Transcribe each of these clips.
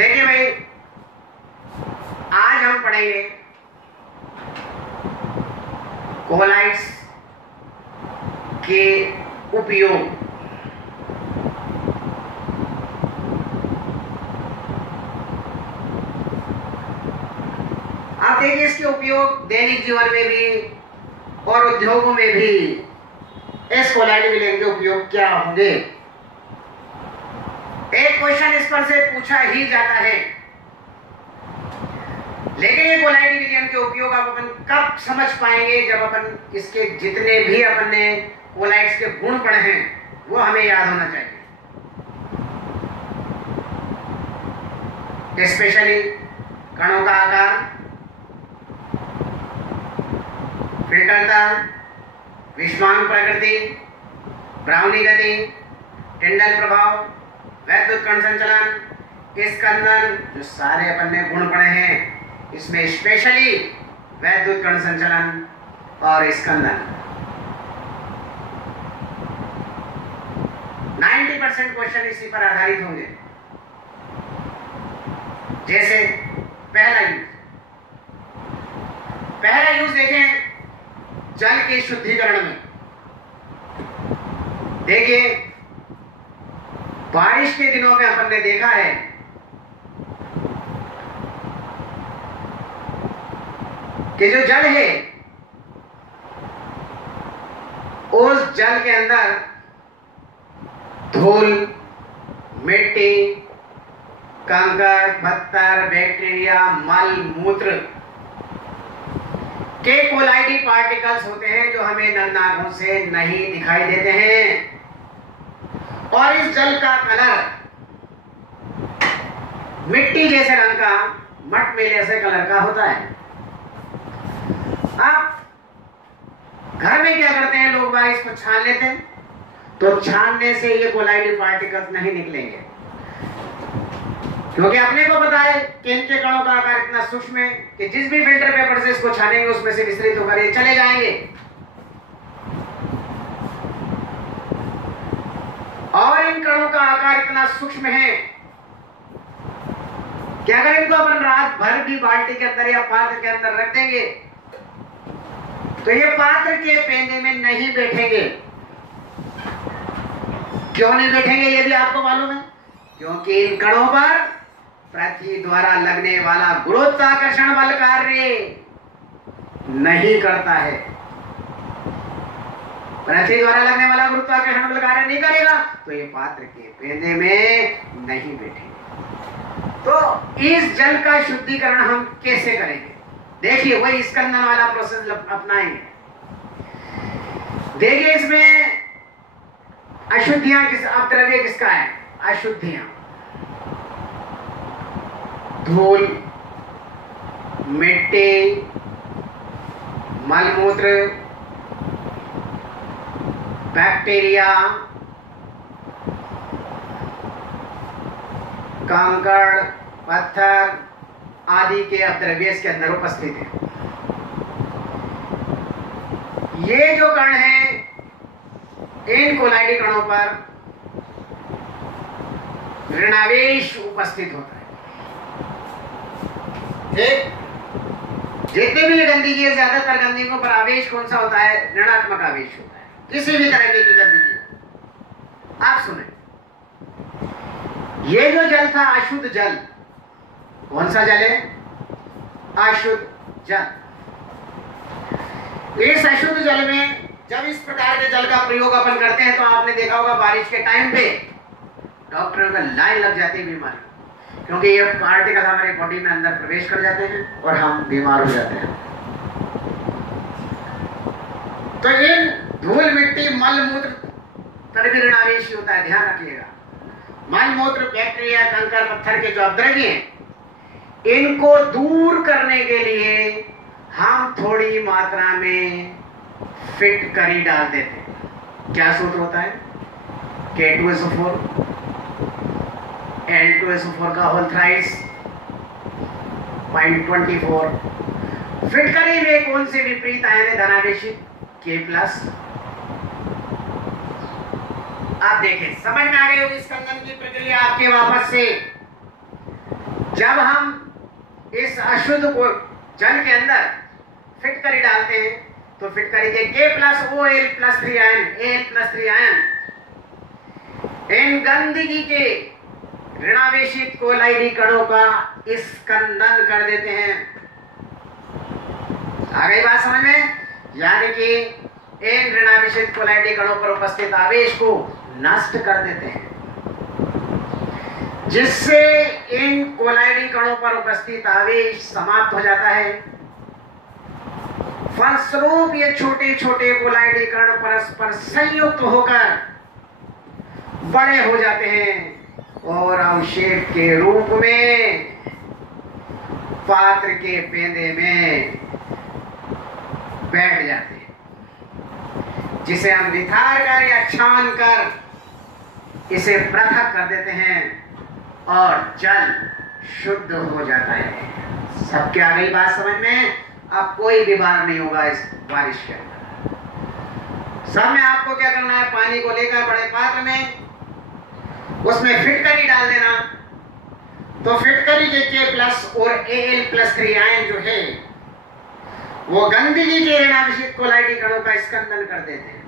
देखिए भाई, आज हम पढ़ेंगे कोलाइड्स के उपयोग। आप देखिए, इसके उपयोग दैनिक जीवन में भी और उद्योगों में भी इस कोलाइड विलयन के उपयोग क्या होंगे। एक क्वेश्चन इस पर से पूछा ही जाता है, लेकिन ये कोलाइड विलयन के उपयोग आप अपन कब समझ पाएंगे, जब अपन इसके जितने भी अपन ने कोलाइड्स के गुण पढ़े हैं वो हमें याद होना चाहिए। स्पेशली कणों का आकार, फिल्टरता, विषमांग प्रकृति, ब्राउनी गति, टिंडल प्रभाव, वैद्युत कण संचलन, स्कंदन, जो सारे अपन ने गुण पढ़े हैं इसमें स्पेशली वैद्युत कण संचलन और स्कंदन 90% क्वेश्चन इसी पर आधारित होंगे। जैसे पहला यूज देखें जल के शुद्धिकरण में। देखिए, बारिश के दिनों में अपन ने देखा है कि जो जल है उस जल के अंदर धूल, मिट्टी, कंकड़, पत्थर, बैक्टीरिया, मल मूत्र के कोलाइडी पार्टिकल्स होते हैं जो हमें नर नाखों से नहीं दिखाई देते हैं। और इस जल का कलर मिट्टी जैसे रंग का, मटमैले जैसे कलर का होता है। अब घर में क्या करते हैं लोग, इसको छान लेते हैं, तो छानने से ये कोलाइडी पार्टिकल्स नहीं निकलेंगे, क्योंकि अपने को पता है कि इनके कणों का आकार इतना सूक्ष्म है कि जिस भी फिल्टर पेपर से इसको छानेंगे उसमें से विस्तृत होकर ये चले जाएंगे। और इन कणों का आकार इतना सूक्ष्म है कि अगर इनको अपन रात भर भी बाल्टी के अंदर या पात्र के अंदर रख देंगे तो ये पात्र के पेंदे में नहीं बैठेंगे। क्यों नहीं बैठेंगे ये भी आपको मालूम है, क्योंकि इन कणों पर पृथ्वी द्वारा लगने वाला गुरुत्वाकर्षण बल कार्य नहीं करता है। पृथ्वी द्वारा लगने वाला गुरुत्वाकर्षण बल कार्य नहीं करेगा तो ये पात्र के पेंदे में नहीं बैठेंगे। तो इस जल का शुद्धिकरण हम कैसे करेंगे? देखिए, वही स्कंदन वाला प्रोसेस अपनाएंगे। देखिए, इसमें अशुद्धियां अपद्रव्य किसका है? अशुद्धियां धूल, मिट्टी, मलमूत्र, बैक्टीरिया, कंकड़, पत्थर आदि के अपद्रव्य इसके अंदर उपस्थित है। ये जो कण हैं इन कोलाइडी कणों पर ऋणावेश उपस्थित होता है। ठीक, जितने भी गंदगी है, ज्यादातर गंदगियों पर आवेश कौन सा होता है? ऋणात्मक आवेश होता है, किसी भी तरह की गंदगी। आप सुने, ये जो जल था अशुद्ध जल, कौन सा जल है? अशुद्ध जल। इस अशुद्ध जल में जब इस प्रकार के जल का प्रयोग अपन करते हैं तो आपने देखा होगा बारिश के टाइम पे डॉक्टरों में लाइन लग जाती है बीमारी, क्योंकि ये पार्टिकल हमारे बॉडी में अंदर प्रवेश कर जाते हैं और हम बीमार हो जाते हैं। तो इन धूल, मिट्टी, मल मूत्र पर भी ऋणावेश होता है, ध्यान रखिएगा। मल मूत्र, बैक्टीरिया, कंकड़, पत्थर के जो अपद्रव्य हैं इनको दूर करने के लिए हम थोड़ी मात्रा में फिटकरी डाल देते हैं। क्या सूत्र होता है? K2SO4 N2SO4 का होल थ्राइस 0.24। फिटकरी में कौन से विपरीत आयन है धनावेशित? K+। आप देखें, समझ में आ गई होगी स्कंदन की प्रक्रिया आपके वापस से। जब हम इस अशुद्ध को जल के अंदर फिटकरी डालते हैं तो फिटकरी के K+OL+3 आयन Al+3 आयन इन गंदगी के ऋणावेशित कोलाइडी कणों का स्कंदन कर देते हैं। आ गई बात समझ में? यानी कि इन ऋणावेशित कोलाइडी कणों पर उपस्थित आवेश को नष्ट कर देते हैं, जिससे इन कोलाइडी कणों पर उपस्थित आवेश समाप्त हो जाता है। फलस्वरूप ये छोटे छोटे कोलाइडी कण परस्पर संयुक्त होकर बड़े हो जाते हैं और अवशेष के रूप में पात्र के पेंदे में बैठ जाते हैं, जिसे हम निथार कर या छान कर इसे पृथक कर देते हैं और जल शुद्ध हो जाता है। सबके आ गई बात समझ में? अब कोई विवाद नहीं होगा इस बारिश के अंदर। सब में आपको क्या करना है, पानी को लेकर बड़े पात्र में उसमें फिटकरी डाल देना, तो फिटकरी के K+ और Al+3 आयन जो है वो गंदगी के ऋणावेशित कोलाइडी कणों का स्कंदन कर देते हैं,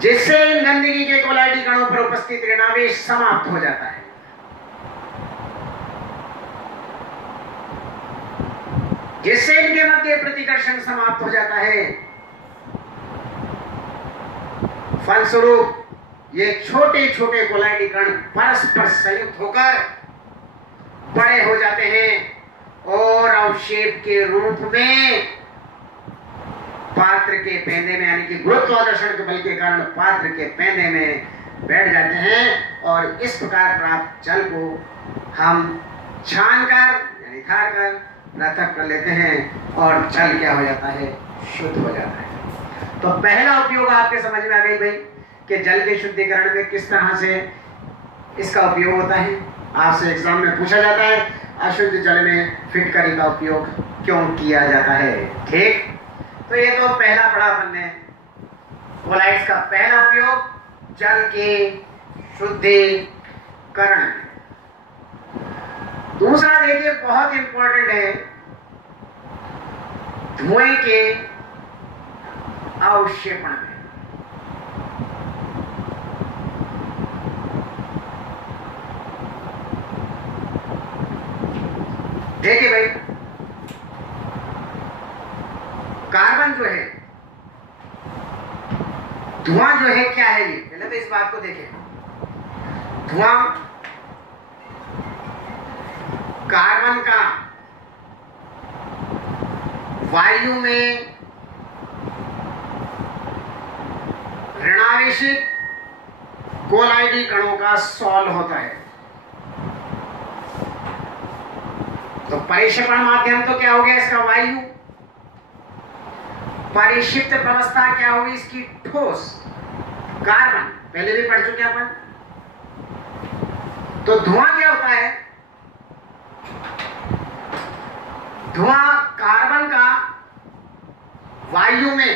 जिससे इन गंदगी के कोलाइडी कणों पर उपस्थित ऋणावेश समाप्त हो जाता है। जिससे इनके मध्य प्रतिकर्षण समाप्त हो जाता है। फलस्वरूप ये छोटे छोटे कोलाइडी कण परस्पर संयुक्त होकर बड़े हो जाते हैं और अवक्षेप के रूप में पात्र के पेंदे में, यानी कि गुरुत्वाकर्षण के बल के कारण पात्र के पेंदे में बैठ जाते हैं और इस प्रकार प्राप्त जल को हम छानकर यानी खाकर पृथक कर लेते हैं और जल क्या हो जाता है, शुद्ध हो जाता है। तो पहला उपयोग आपके समझ में आ गई भाई कि जल के शुद्धिकरण में किस तरह से इसका उपयोग होता है। आपसे एग्जाम में पूछा जाता है अशुद्ध जल में फिटकरी का उपयोग क्यों किया जाता है। ठीक, तो ये तो पहला पढ़ा अपन ने, कोलाइड्स का पहला उपयोग जल के शुद्धिकरण। दूसरा देखिए बहुत इंपॉर्टेंट है, धुएं के अवक्षेपण में। देखिए भाई, कार्बन जो है, धुआं जो है क्या है, ये पहले तो इस बात को देखें। धुआं कार्बन का वायु में ऋणावेशित कोलाइडी कणों का सॉल्व होता है। तो परिक्षेपण माध्यम तो क्या हो गया इसका, वायु। परिक्षिप्त अवस्था क्या होगी इसकी, ठोस, कार्बन, पहले भी पढ़ चुके अपन। तो धुआं क्या होता है, धुआं कार्बन का वायु में,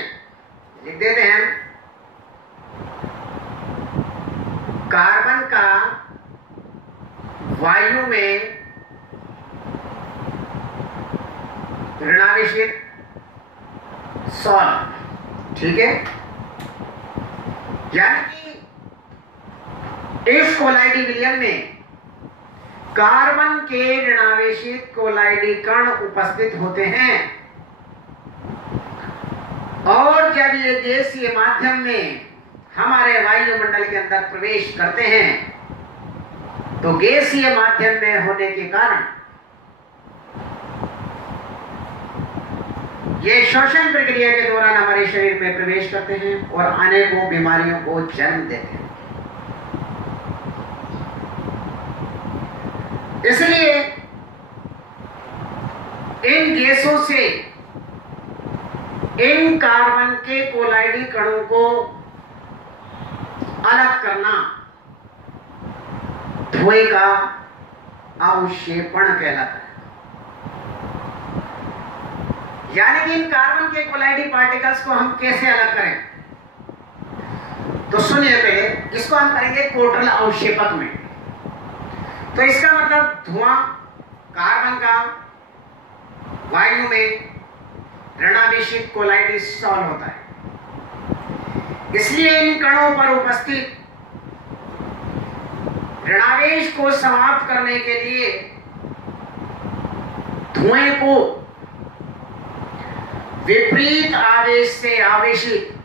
लिख देते हैं, कार्बन का वायु में ऋणावेशित सॉल्व। ठीक है, यानी कि इस कोलाइडी विलयन में कार्बन के ऋणावेशित कोलाइडी कण उपस्थित होते हैं और जब ये गैसीय माध्यम में हमारे वायुमंडल के अंदर प्रवेश करते हैं तो गैसीय माध्यम में होने के कारण ये श्वसन प्रक्रिया के दौरान हमारे शरीर में प्रवेश करते हैं और अनेकों बीमारियों को जन्म देते हैं। इसलिए इन गैसों से इन कार्बन के कोलाइडी कणों को अलग करना धुएं का अवक्षेपण कहलाता है। यानी कि इन कार्बन के कोलाइडी पार्टिकल्स को हम कैसे अलग करें, तो सुनिए पहले, इसको हम करेंगे कोटरल अवक्षेपक में। तो इसका मतलब धुआं कार्बन का वायु में ऋणावेशित कोलाइडोसॉल होता है। इसलिए इन कणों पर उपस्थित ऋणावेश को समाप्त करने के लिए धुएं को विपरीत आवेश से आवेशित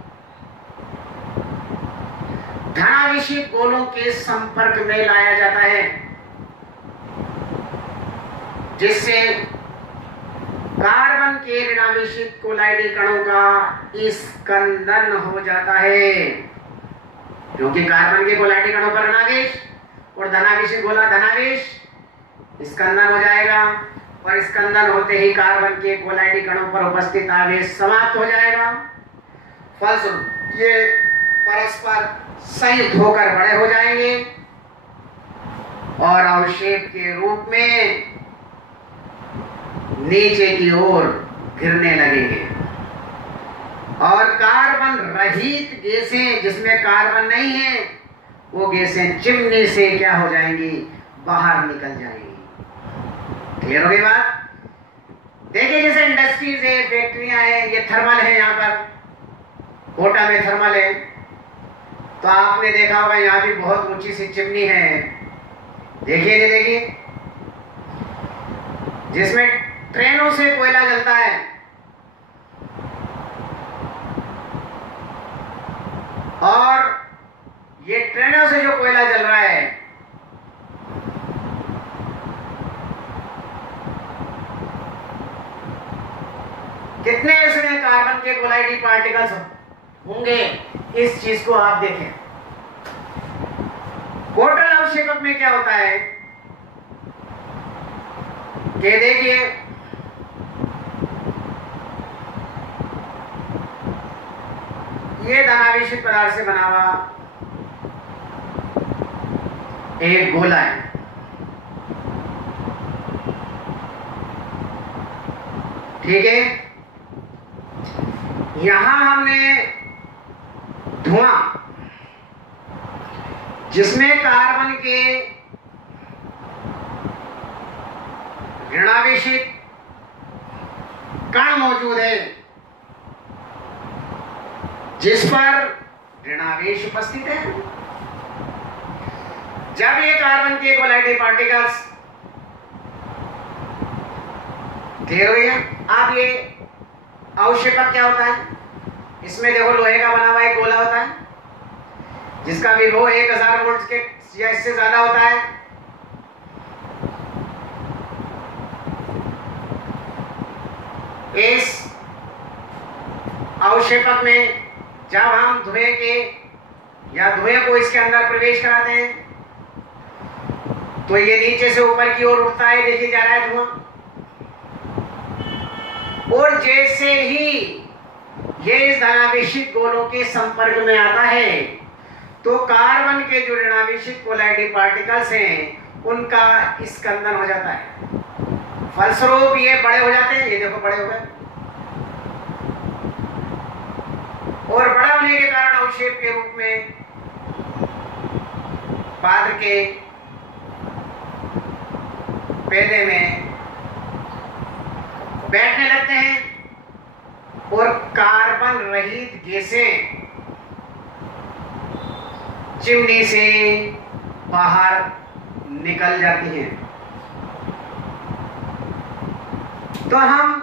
धनावेशित गोलों के संपर्क में लाया जाता है, जिससे कार्बन के ऋणावेशित कोलाइडी कणों का स्कंदन हो जाता है। क्योंकि कार्बन के कोलाइडी कणों पर ऋणावेश और धनावेशित गोला धनावेश, स्कंदन हो जाएगा और स्कंदन होते ही कार्बन के कोलाइडी कणों पर उपस्थित आवेश समाप्त हो जाएगा। फलस्वरूप ये परस्पर संयुक्त होकर बड़े हो जाएंगे और अवक्षेप के रूप में नीचे की ओर गिरने लगेंगे और कार्बन रहित गैसें, जिसमें कार्बन नहीं है, वो गैसें चिमनी से क्या हो जाएंगी, बाहर निकल जाएंगी। क्लियर हो गई बात? देखिए जैसे इंडस्ट्रीज है, फैक्ट्रियां हैं, ये थर्मल है, यहाँ पर कोटा में थर्मल है, तो आपने देखा होगा यहाँ भी बहुत ऊंची सी चिमनी है। देखिए नहीं देखिए, जिसमें ट्रेनों से कोयला जलता है और ये ट्रेनों से जो कोयला जल रहा है कितने इसमें कार्बन के कोलाइडी पार्टिकल्स होंगे, इस चीज को आप देखें। कोटल अवक्षेपक में क्या होता है कि देखिए ये धनावेशित पदार्थ से बना हुआ एक गोला है। ठीक है, यहां हमने धुआं जिसमें कार्बन के ऋणावेशित कण मौजूद है, जिस पर ऋणावेश उपस्थित है। जब ये कार्बन के कोलाइडी पार्टिकल्स क्लियर हो गया। अब ये अवक्षेपक क्या होता है, इसमें देखो लोहे का बना हुआ एक गोला होता है जिसका विभव 1000 वोल्ट के या इससे ज्यादा होता है। इस अवक्षेपक में जब हम धुएं के या धुएं को इसके अंदर प्रवेश कराते हैं तो ये नीचे से ऊपर की ओर उठता है, देखिए जा रहा है धुआं। और जैसे ही ये इस धनावेशित गोलों के संपर्क में आता है तो कार्बन के जो ऋणावेशित कोलाइडी पार्टिकल्स हैं उनका स्कंदन हो जाता है। फलस्वरूप ये बड़े हो जाते हैं, ये देखो बड़े हो गए, और बड़ा होने के कारण अवक्षेप के रूप में पात्र के पेड़े में बैठने लगते हैं और कार्बन रहित गैसें चिमनी से बाहर निकल जाती हैं। तो हम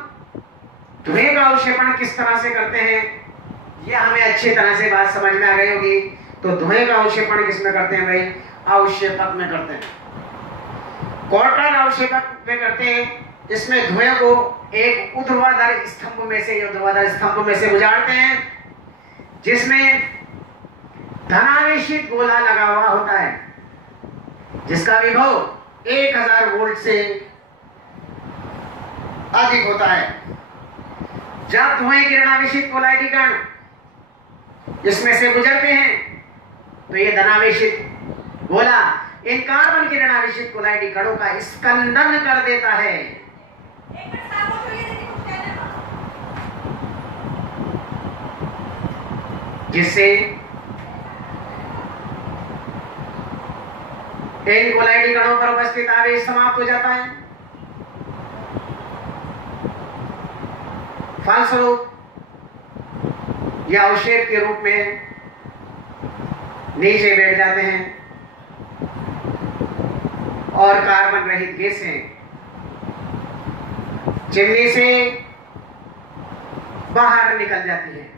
धुएं का अवक्षेपण किस तरह से करते हैं, यह हमें अच्छी तरह से बात समझ में आ गई होगी। तो धुएं का अवक्षेपण किसमें करते हैं भाई, अवक्षेपक में करते हैं। क्वार्टर अवक्षेपक में करते हैं, इसमें धुएं को एक ऊर्ध्वाधर स्तंभ में से गुजारते हैं जिसमें धनावेशित गोला लगा हुआ होता है जिसका विभव 1000 वोल्ट से अधिक होता है। जब धुएं के ऋणावेशित कोलाइडी कण इसमें से गुजरते हैं तो ये धनावेशित गोला इन कार्बन के ऋणावेशित कोलाइडी कणों का स्कंदन कर देता है। जिससे इन कोलाइडी कणों पर उपस्थित आवेश समाप्त हो जाता है। फलस्वरूप यह अवक्षेप के रूप में नीचे बैठ जाते हैं और कार्बन रहित गैसें चिमनी से बाहर निकल जाती है।